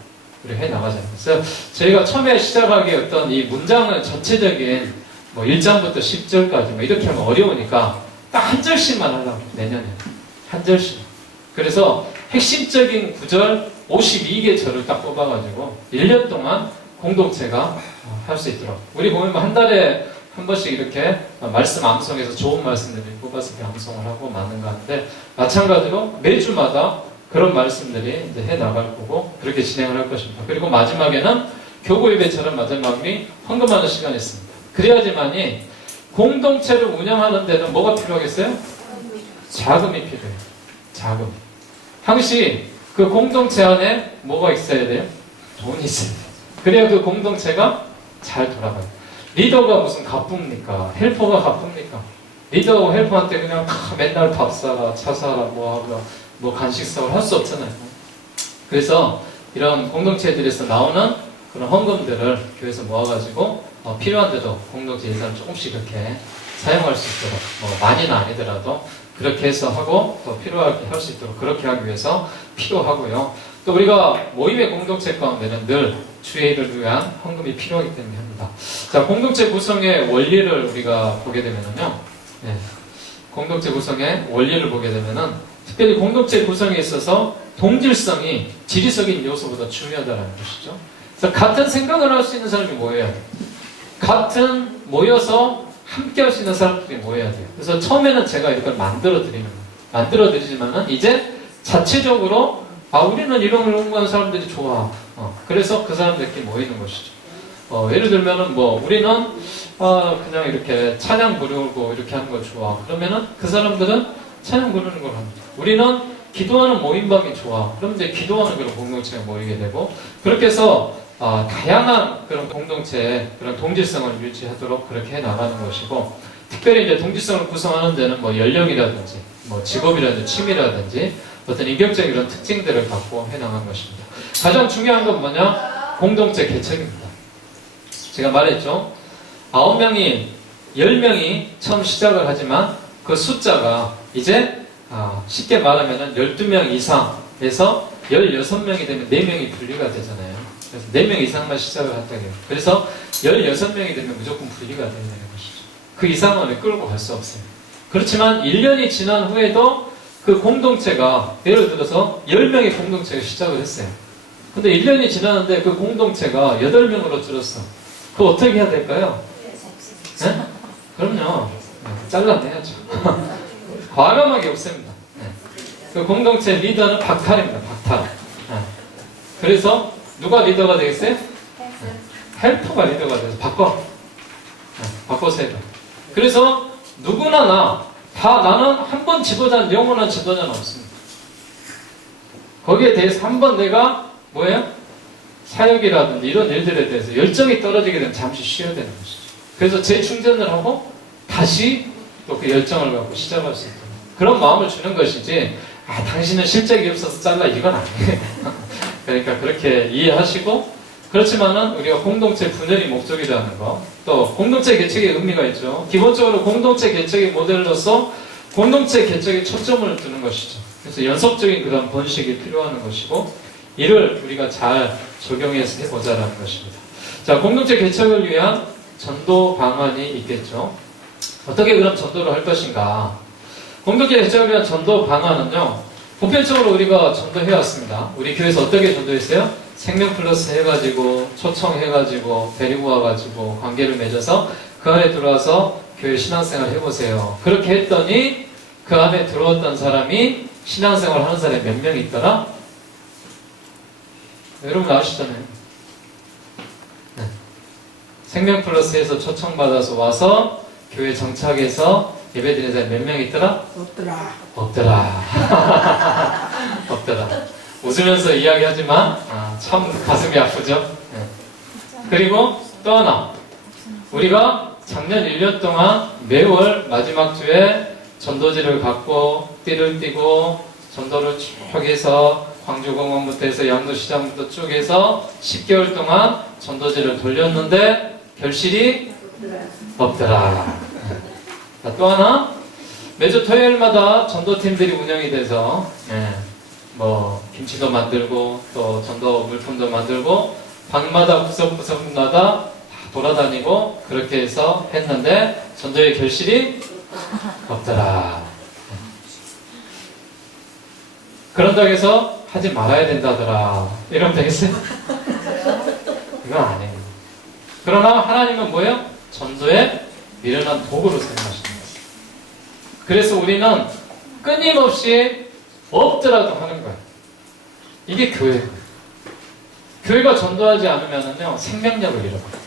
우리 해 나가잖아요. 그래서 저희가 처음에 시작하기 어떤 이 문장을 전체적인 뭐 1장부터 10절까지 뭐 이렇게 하면 어려우니까 딱 한 절씩만 하려고 내년에 한 절씩. 그래서 핵심적인 구절 52개 절을 딱 뽑아가지고 1년 동안 공동체가 할 수 있도록, 우리 보면 한 달에 한 번씩 이렇게 말씀 암송해서 좋은 말씀들을 뽑아서 이렇게 암송을 하고 만든 거 하는데, 마찬가지로 매주마다 그런 말씀들이 이제 해 나갈 거고 그렇게 진행을 할 것입니다. 그리고 마지막에는 교구 예배처럼 마지막이 헌금하는 시간이 있습니다. 그래야지만이 공동체를 운영하는 데는 뭐가 필요하겠어요? 자금이 필요해요. 자금. 당시 그 공동체 안에 뭐가 있어야 돼요? 돈이 있어야 돼요. 그래야 그 공동체가 잘 돌아가요. 리더가 무슨 가쁩니까? 헬퍼가 가쁩니까? 리더하고 헬퍼한테 그냥 맨날 밥 사라, 차 사라, 뭐 하고, 뭐 간식 사라 할 수 없잖아요. 그래서 이런 공동체들에서 나오는 그런 헌금들을 교회에서 모아가지고 필요한 데도 공동체 예산을 조금씩 이렇게 사용할 수 있도록, 뭐 많이는 아니더라도 그렇게 해서 하고 또 필요하게 할 수 있도록 그렇게 하기 위해서 필요하고요. 또 우리가 모임의 공동체 가운데는 늘 주의를 위한 헌금이 필요하기 때문에 합니다. 자, 공동체 구성의 원리를 우리가 보게 되면은요, 네, 공동체 구성의 원리를 보게 되면은 특별히 공동체 구성에 있어서 동질성이 지리적인 요소보다 중요하다는 것이죠. 그래서 같은 생각을 할 수 있는 사람이 모여야 돼요. 같은 모여서 함께 할 수 있는 사람들이 모여야 돼요. 그래서 처음에는 제가 이걸 만들어 드리지만은 이제 자체적으로 우리는 이런 걸 연구하는 사람들이 좋아. 그래서 그 사람들끼리 모이는 것이죠. 예를 들면은 우리는 그냥 이렇게 찬양 부르고 이렇게 하는 걸 좋아. 그러면은 그 사람들은 찬양 부르는 걸 합니다. 우리는 기도하는 모임방이 좋아. 그럼 이제 기도하는 그런 공동체가 모이게 되고, 그렇게 해서 다양한 그런 공동체의 그런 동질성을 유지하도록 그렇게 해 나가는 것이고, 특별히 이제 동질성을 구성하는 데는 연령이라든지, 직업이라든지, 취미라든지, 어떤 인격적인 이런 특징들을 갖고 해 나가는 것입니다. 가장 중요한 건 뭐냐? 공동체 개척입니다. 제가 말했죠. 9명이, 10명이 처음 시작을 하지만 그 숫자가 이제 쉽게 말하면 12명 이상에서 16명이 되면 4명이 분리가 되잖아요. 그래서 4명 이상만 시작을 한다고요. 그래서 16명이 되면 무조건 분리가 되는 것이죠. 그 이상은 끌고 갈 수 없어요. 그렇지만 1년이 지난 후에도 그 공동체가, 예를 들어서 10명의 공동체가 시작을 했어요. 근데 1년이 지났는데 그 공동체가 8명으로 줄었어. 그거 어떻게 해야 될까요? 네? 그럼요. 잘라내야죠. 과감하게 없앱니다. 네. 그 공동체 리더는 박탈입니다. 박탈. 네. 그래서 누가 리더가 되겠어요? 헬퍼가 리더가 돼서 바꿔. 바꿔서 해봐. 그래서 누구나 나는 한 번 지도자는 영원한 지도자는 없습니다. 거기에 대해서 한 번 내가 사역이라든지 이런 일들에 대해서 열정이 떨어지게 되면 잠시 쉬어야 되는 것이죠. 그래서 재충전을 하고 다시 또 그 열정을 갖고 시작할 수 있도록 그런 마음을 주는 것이지, 당신은 실적이 없어서 잘라, 이건 아니에요. 그러니까 그렇게 이해하시고, 그렇지만은 우리가 공동체 분열이 목적이라는 거, 또 공동체 개척의 의미가 있죠. 기본적으로 공동체 개척의 모델로서 공동체 개척에 초점을 두는 것이죠. 그래서 연속적인 그런 번식이 필요한 것이고, 이를 우리가 잘 적용해서 해보자라는 것입니다. 자, 공동체 개척을 위한 전도 방안이 있겠죠. 어떻게 그럼 전도를 할 것인가? 공동체 개척을 위한 전도 방안은요, 보편적으로 우리가 전도해왔습니다. 우리 교회에서 어떻게 전도했어요? 생명 플러스 해가지고, 초청해가지고, 데리고 와가지고, 관계를 맺어서 그 안에 들어와서 교회 신앙생활 해보세요. 그렇게 했더니 그 안에 들어왔던 사람이 신앙생활 하는 사람이 몇 명 있더라? 여러분 아시잖아요. 네. 생명 플러스에서 초청받아서 와서 교회 정착해서 예배드리는 사람이 몇 명 있더라? 없더라. 없더라. 웃으면서 이야기하지만 참 가슴이 아프죠. 네. 그리고 또 하나, 우리가 작년 1년 동안 매월 마지막 주에 전도지를 갖고 띠를 띠고 전도를 쭉 해서 광주공원부터 해서 양도시장부터 쭉 해서 10개월 동안 전도지를 돌렸는데 결실이 없더라. 자, 또 하나, 매주 토요일마다 전도팀들이 운영이 돼서 김치도 만들고 또 전도 물품도 만들고 방마다 구석구석마다 다 돌아다니고 그렇게 해서 했는데 전도의 결실이 없더라. 그런다고 해서 하지 말아야 된다더라. 이러면 되겠어요? 이건 아니에요. 그러나 하나님은 뭐예요? 전도의 미련한 도구로 사용하시는 거예요. 그래서 우리는 끊임없이 없더라도 하는 거예요. 이게 교회예요. 교회가 전도하지 않으면요 생명력을 잃어버려요.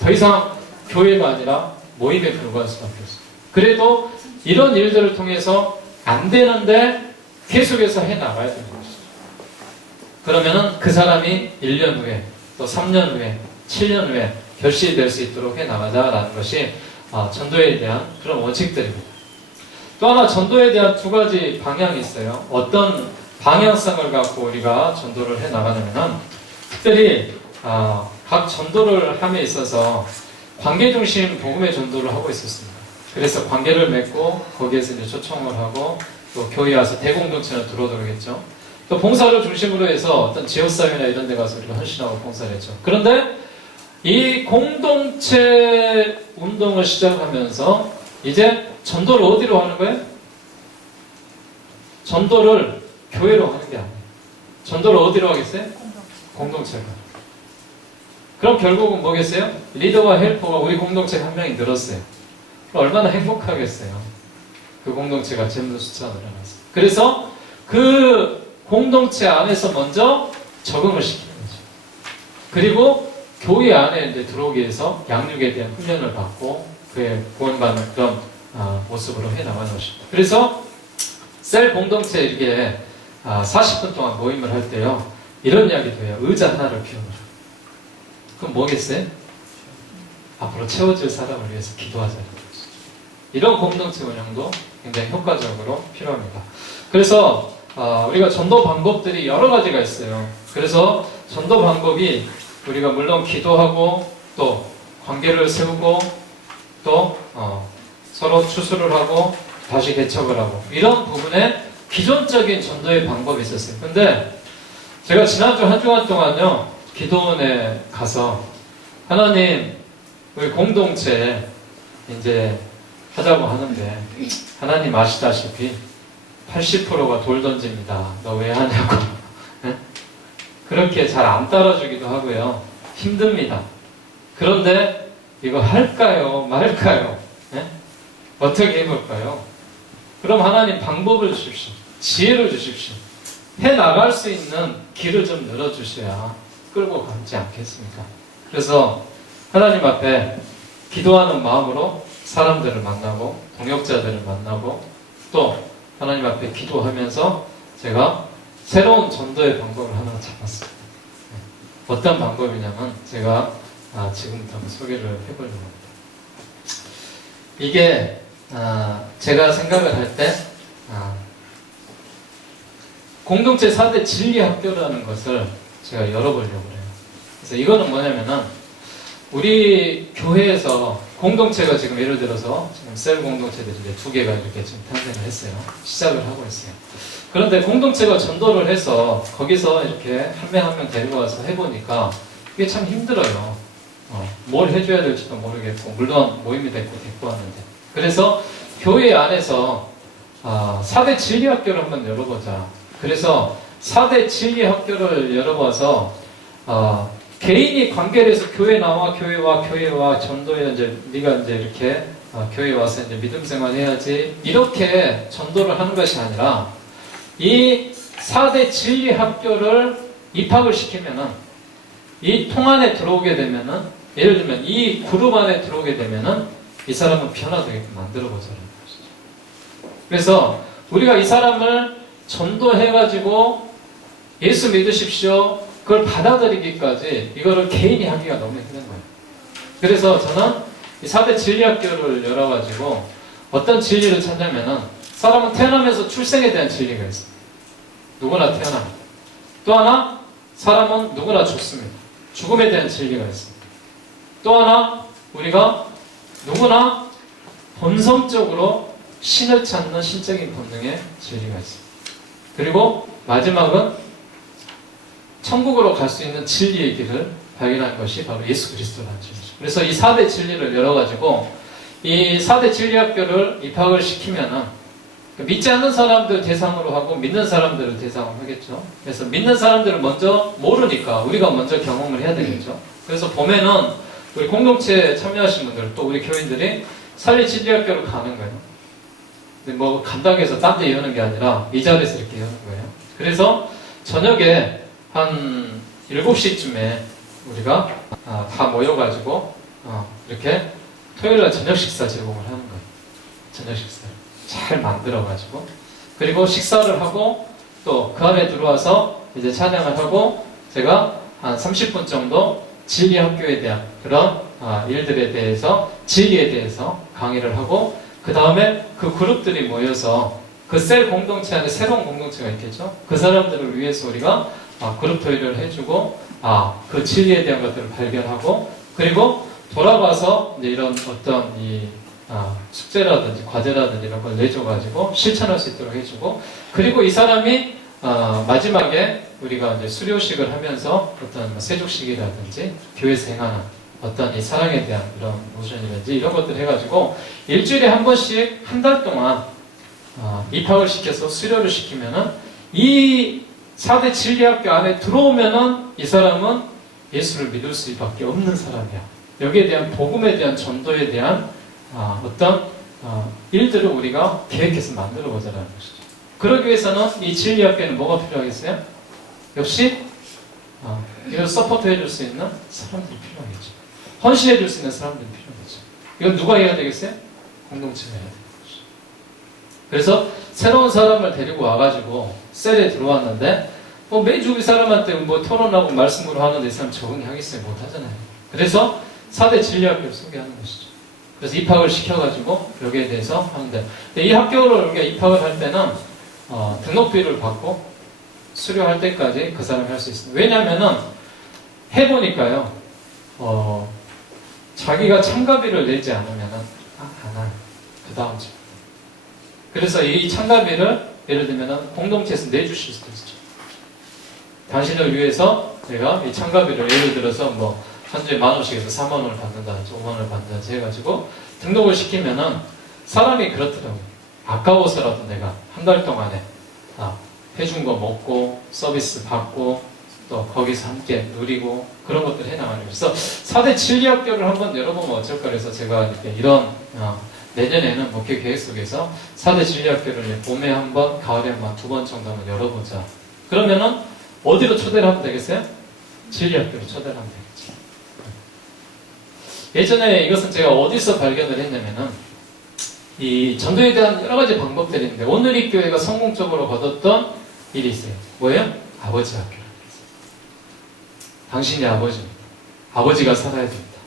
더 이상 교회가 아니라 모임에 불과할 수밖에 없어요. 그래도 이런 일들을 통해서 안 되는데 계속해서 해나가야 되는 것이죠. 그러면은 그 사람이 1년 후에, 또 3년 후에, 7년 후에 결실이 될 수 있도록 해나가자라는 것이 전도에 대한 그런 원칙들입니다. 또 하나 전도에 대한 두 가지 방향이 있어요. 어떤 방향성을 갖고 우리가 전도를 해나가냐면, 특별히 각 전도를 함에 있어서 관계 중심 복음의 전도를 하고 있었습니다. 그래서 관계를 맺고 거기에서 이제 초청을 하고 또 교회에 와서 대공동체는 들어오겠죠. 또 봉사를 중심으로 해서 어떤 지역사회나 이런 데 가서 우리가 헌신하고 봉사를 했죠. 그런데 이 공동체 운동을 시작하면서 이제 전도를 어디로 하는 거예요? 전도를 교회로 하는 게 아니에요. 전도를 어디로 하겠어요? 공동체로. 그럼 결국은 뭐겠어요? 리더와 헬퍼가 우리 공동체 한 명이 늘었어요. 얼마나 행복하겠어요. 그 공동체가 재물 숫자가 늘어났어요. 그래서 그 공동체 안에서 먼저 적응을 시키는 거죠. 그리고 교회 안에 이제 들어오기 위해서 양육에 대한 훈련을 받고 그의 구원받는 그런 모습으로 해나가는 것입니다. 그래서 셀 공동체 이렇게 40분 동안 모임을 할 때요, 이런 이야기도 해요. 의자 하나를 비워놓으라. 그럼 뭐겠어요? 앞으로 채워질 사람을 위해서 기도하자는 거죠. 이런 공동체 운영도 굉장히 효과적으로 필요합니다. 그래서 우리가 전도 방법들이 여러 가지가 있어요. 그래서 전도 방법이 우리가 물론 기도하고 또 관계를 세우고 또 서로 추수를 하고 다시 개척을 하고 이런 부분에 기존적인 전도의 방법이 있었어요. 근데 제가 지난주 한 주간 동안요, 기도원에 가서 하나님 우리 공동체 이제 하자고 하는데 하나님 아시다시피 80%가 돌 던집니다. 너 왜 하냐고. 그렇게 잘 안 따라주기도 하고요. 힘듭니다. 그런데 이거 할까요? 말까요? 어떻게 해볼까요? 그럼 하나님 방법을 주십시오. 지혜를 주십시오. 해나갈 수 있는 길을 좀 늘어주셔야 끌고 가지 않겠습니까? 그래서 하나님 앞에 기도하는 마음으로 사람들을 만나고 동역자들을 만나고 또 하나님 앞에 기도하면서 제가 새로운 전도의 방법을 하나 잡았습니다. 어떤 방법이냐면 제가 지금부터 한번 소개를 해보려고 합니다. 이게 제가 생각을 할 때 공동체 4대 진리학교라는 것을 제가 열어보려고 해요. 그래서 이거는 뭐냐면은 우리 교회에서 공동체가 지금 예를 들어서 지금 셀 공동체들이 이제 2개가 이렇게 지금 탄생을 했어요. 시작을 하고 있어요. 그런데 공동체가 전도를 해서 거기서 이렇게 한 명 한 명 데리고 와서 해보니까 이게 참 힘들어요. 뭘 해줘야 될지도 모르겠고, 물론 모임이 데리고 왔는데. 그래서 교회 안에서 4대 진리학교를 한번 열어보자. 그래서 4대 진리학교를 열어봐서 개인이 관계를 해서 교회 나와 교회와 전도에 이제 네가 이제 이렇게 교회 와서 이제 믿음 생활 해야지 이렇게 전도를 하는 것이 아니라 이 4대 진리 학교를 입학을 시키면은 이 통 안에 들어오게 되면은 예를 들면 이 그룹 안에 들어오게 되면은 이 사람은 변화되게끔 만들어 보자는 것이죠. 그래서 우리가 이 사람을 전도해가지고 예수 믿으십시오. 그걸 받아들이기까지 이거를 개인이 하기가 너무 힘든 거예요. 그래서 저는 이 4대 진리학교를 열어가지고 어떤 진리를 찾냐면은 사람은 태어나면서 출생에 대한 진리가 있어요. 누구나 태어납니다. 또 하나 사람은 누구나 죽습니다. 죽음에 대한 진리가 있습니다. 또 하나 우리가 누구나 본성적으로 신을 찾는 신적인 본능의 진리가 있습니다. 그리고 마지막은 천국으로 갈 수 있는 진리의 길을 발견한 것이 바로 예수 그리스도라는 진리죠. 그래서 이 4대 진리를 열어가지고 이 4대 진리학교를 입학을 시키면은 믿지 않는 사람들 대상으로 하고 믿는 사람들을 대상으로 하겠죠. 그래서 믿는 사람들을 먼저 모르니까 우리가 먼저 경험을 해야 되겠죠. 그래서 봄에는 우리 공동체에 참여하신 분들 또 우리 교인들이 4대 진리학교를 가는 거예요. 근데 뭐 간다고 해서 딴 데 여는 게 아니라 이 자리에서 이렇게 여는 거예요. 그래서 저녁에 한 7시쯤에 우리가 다 모여가지고 이렇게 토요일날 저녁 식사 제공을 하는 거예요. 저녁 식사를 잘 만들어가지고 그리고 식사를 하고 또 그 안에 들어와서 이제 찬양을 하고 제가 한 30분 정도 진리 학교에 대한 그런 일들에 대해서 진리에 대해서 강의를 하고 그 다음에 그 그룹들이 모여서 그 셀 공동체 안에 새로운 공동체가 있겠죠. 그 사람들을 위해서 우리가 그룹 토의를 해주고 그 진리에 대한 것들을 발견하고 그리고 돌아가서 이제 이런 어떤 이 숙제라든지 과제라든지 이런 걸 내줘가지고 실천할 수 있도록 해주고 그리고 이 사람이 마지막에 우리가 이제 수료식을 하면서 어떤 세족식이라든지 교회에서 행하는 어떤 이 사랑에 대한 이런 모션이라든지 이런 것들 해가지고 일주일에 한 번씩 한 달 동안 입학을 시켜서 수료를 시키면은 이 4대 진리학교 안에 들어오면은 이 사람은 예수를 믿을 수밖에 없는 사람이야. 여기에 대한 복음에 대한 전도에 대한 어떤 일들을 우리가 계획해서 만들어 보자라는 것이죠. 그러기 위해서는 이 진리학교에는 뭐가 필요하겠어요? 역시 이걸 서포트 해줄 수 있는 사람들이 필요하겠죠. 헌신해 줄 수 있는 사람들이 필요하겠죠. 이건 누가 해야 되겠어요? 공동체가 해야 되겠죠. 그래서 새로운 사람을 데리고 와가지고 셀에 들어왔는데 매주 이 사람한테 토론하고 말씀으로 하는데 이 사람 적응이 하겠어요? 못하잖아요. 그래서 4대 진리학교를 소개하는 것이죠. 그래서 입학을 시켜가지고 여기에 대해서 하는데 이 학교를 우리가 입학을 할 때는 등록비를 받고 수료할 때까지 그 사람이 할 수 있습니다. 왜냐하면은 해보니까요 자기가 참가비를 내지 않으면은 안 와요. 그 다음 주. 그래서 이 참가비를 예를 들면은 공동체에서 내주실 수도 있죠. 당신을 위해서 내가 이 참가비를 예를 들어서 한 주에 10,000원씩에서 40,000원을 받는다든지 50,000원을 받는다든지 해가지고 등록을 시키면은 사람이 그렇더라고요. 아까워서라도 내가 한 달 동안에 해준 거 먹고 서비스 받고 또 거기서 함께 누리고 그런 것들 해나가는 거예요. 그래서 4대 진리학교를 한번 열어보면 어쩔까 그래서 제가 이렇게 이런 내년에는 목회 계획 속에서 4대 진리학교를 봄에 한 번, 가을에 한 번, 2번 정도 한번 열어보자. 그러면은 어디로 초대를 하면 되겠어요? 진리학교로 초대를 하면 되겠죠. 예전에 이것은 제가 어디서 발견을 했냐면은 이 전도에 대한 여러 가지 방법들이 있는데 오늘 이 교회가 성공적으로 거뒀던 일이 있어요. 뭐예요? 아버지 학교라는 게 있어요. 당신이 아버지입니다. 아버지가 살아야 됩니다.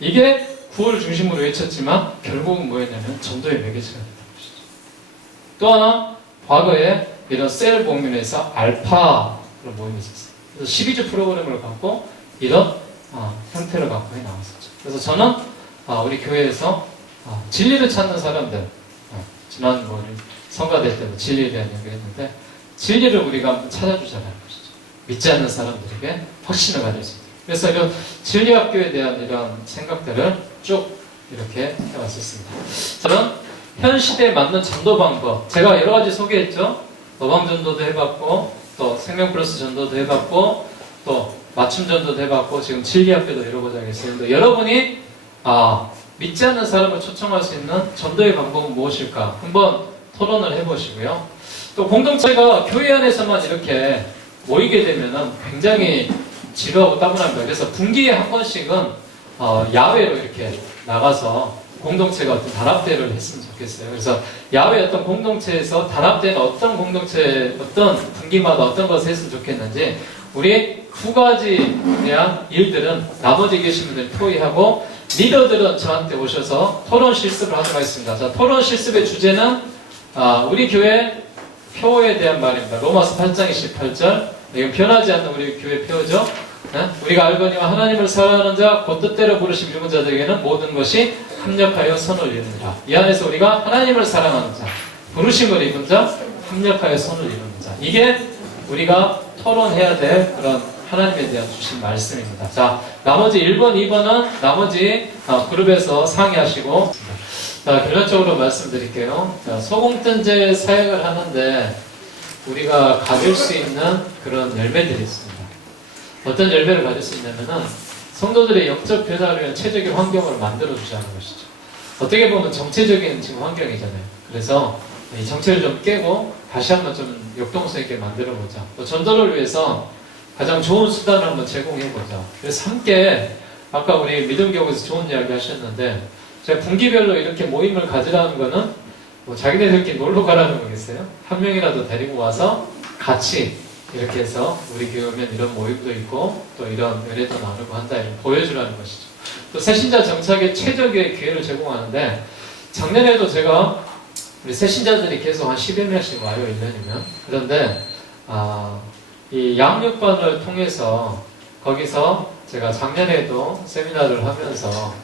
이게 구호를 중심으로 외쳤지만 결국은 뭐였냐면 전도의 매개체가 됐던 것이죠. 또 하나 과거에 이런 셀 공연에서 알파 그런 모임이 있었어요. 그래서 12주 프로그램을 갖고 이런 형태를 갖고 나왔었죠. 그래서 저는 우리 교회에서 진리를 찾는 사람들 지난 성가대 때도 진리에 대한 얘기를 했는데 진리를 우리가 찾아주자는 것이죠. 믿지 않는 사람들에게 확신을 가질 수 있도록. 그래서 이런 진리학교에 대한 이런 생각들을 쭉 이렇게 해왔었습니다. 저는 현 시대에 맞는 전도 방법 제가 여러 가지 소개했죠. 노방 전도도 해봤고 또 생명 플러스 전도도 해봤고 또 맞춤 전도도 해봤고 지금 진리학교도 열어보자 하겠습니다. 여러분이 믿지 않는 사람을 초청할 수 있는 전도의 방법은 무엇일까? 한번 토론을 해보시고요. 또 공동체가 교회 안에서만 이렇게 모이게 되면은 굉장히 지루하고 따분합니다. 그래서 분기에 한 번씩은 야외로 이렇게 나가서 공동체가 어떤 단합대회를 했으면 좋겠어요. 그래서 야외 어떤 공동체에서 단합되는 어떤 공동체, 어떤 분기마다 어떤 것을 했으면 좋겠는지 우리 두 가지에 대한 일들은 나머지 계신 분들 토의하고 리더들은 저한테 오셔서 토론 실습을 하도록 하겠습니다. 자, 토론 실습의 주제는 우리 교회 표에 대한 말입니다. 로마서 8장 28절. 이건 변하지 않는 우리 교회 표죠. 우리가 알거니와 하나님을 사랑하는 자, 곧 뜻대로 부르심 이루는 자들에게는 모든 것이 합력하여 선을 이루느니라. 이 안에서 우리가 하나님을 사랑하는 자, 부르심을 입은 자, 합력하여 선을 이루는 자. 이게 우리가 토론해야 될 그런 하나님에 대한 주신 말씀입니다. 자, 나머지 1번, 2번은 나머지 그룹에서 상의하시고 자, 결론적으로 말씀드릴게요. 자, 소공전제 사역을 하는데 우리가 가질 수 있는 그런 열매들이 있습니다. 어떤 열매를 가질 수 있냐면은 성도들의 영적 변화를 위한 최적의 환경을 만들어주자는 것이죠. 어떻게 보면 정체적인 지금 환경이잖아요. 그래서 이 정체를 좀 깨고 다시 한번 좀 역동성 있게 만들어보자. 또 전도를 위해서 가장 좋은 수단을 한번 제공해보자. 그래서 함께 아까 우리 믿음교회에서 좋은 이야기 하셨는데 제가 분기별로 이렇게 모임을 가지라는 거는 뭐 자기네들끼리 놀러 가라는 거겠어요? 한 명이라도 데리고 와서 같이 이렇게 해서 우리 교회 오면 이런 모임도 있고 또 이런 은혜도 나누고 한다 이런 보여주라는 것이죠. 또 새신자 정착의 최적의 기회를 제공하는데 작년에도 제가 우리 새신자들이 계속 한 10여 명씩 와요 1년이면. 그런데 이 양육반을 통해서 거기서 제가 작년에도 세미나를 하면서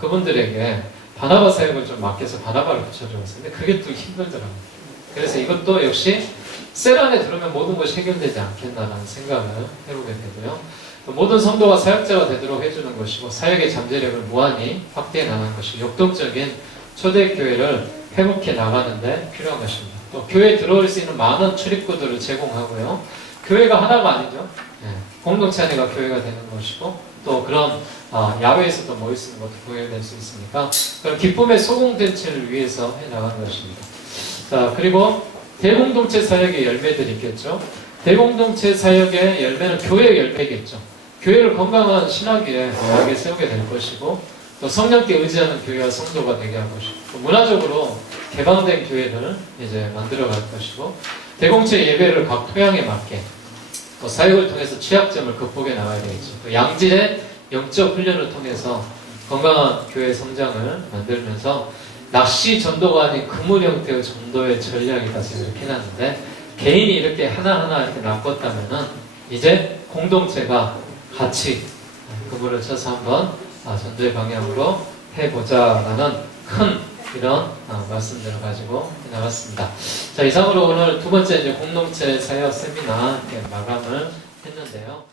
그분들에게 바나바 사역을 좀 맡겨서 바나바를 붙여주었어요. 근데 그게 또 힘들더라고요. 그래서 이것도 역시 셀 안에 들어오면 모든 것이 해결되지 않겠나라는 생각을 해보게 되고요. 모든 성도가 사역자가 되도록 해주는 것이고 사역의 잠재력을 무한히 확대해 나가는 것이 역동적인 초대교회를 회복해 나가는데 필요한 것입니다. 또 교회에 들어올 수 있는 많은 출입구들을 제공하고요. 교회가 하나가 아니죠. 공동체 안에가 교회가 되는 것이고 또 그런 야외에서도 모일 수 있는 것도 교회가 될 수 있으니까 그런 기쁨의 소공동체를 위해서 해나가는 것입니다. 자, 그리고 대공동체 사역의 열매들이 있겠죠. 대공동체 사역의 열매는 교회의 열매겠죠. 교회를 건강한 신학위에 강하게 세우게 될 것이고 또 성령께 의지하는 교회와 성도가 되게 할 것이고 또 문화적으로 개방된 교회를 이제 만들어갈 것이고 대공체 예배를 각 토양에 맞게 또 사역을 통해서 취약점을 극복해 나가야 되겠죠. 또 양질의 영적 훈련을 통해서 건강한 교회 성장을 만들면서 낚시 전도가 아닌 그물 형태의 전도의 전략이다 제가 이렇게 해놨는데 개인이 이렇게 하나하나 이렇게 낚았다면은 이제 공동체가 같이 그물을 쳐서 한번 전도의 방향으로 해보자라는 큰 이런 말씀들을 가지고 나갔습니다. 자, 이상으로 오늘 두 번째 이제 공동체 사역 세미나 이렇게 마감을 했는데요.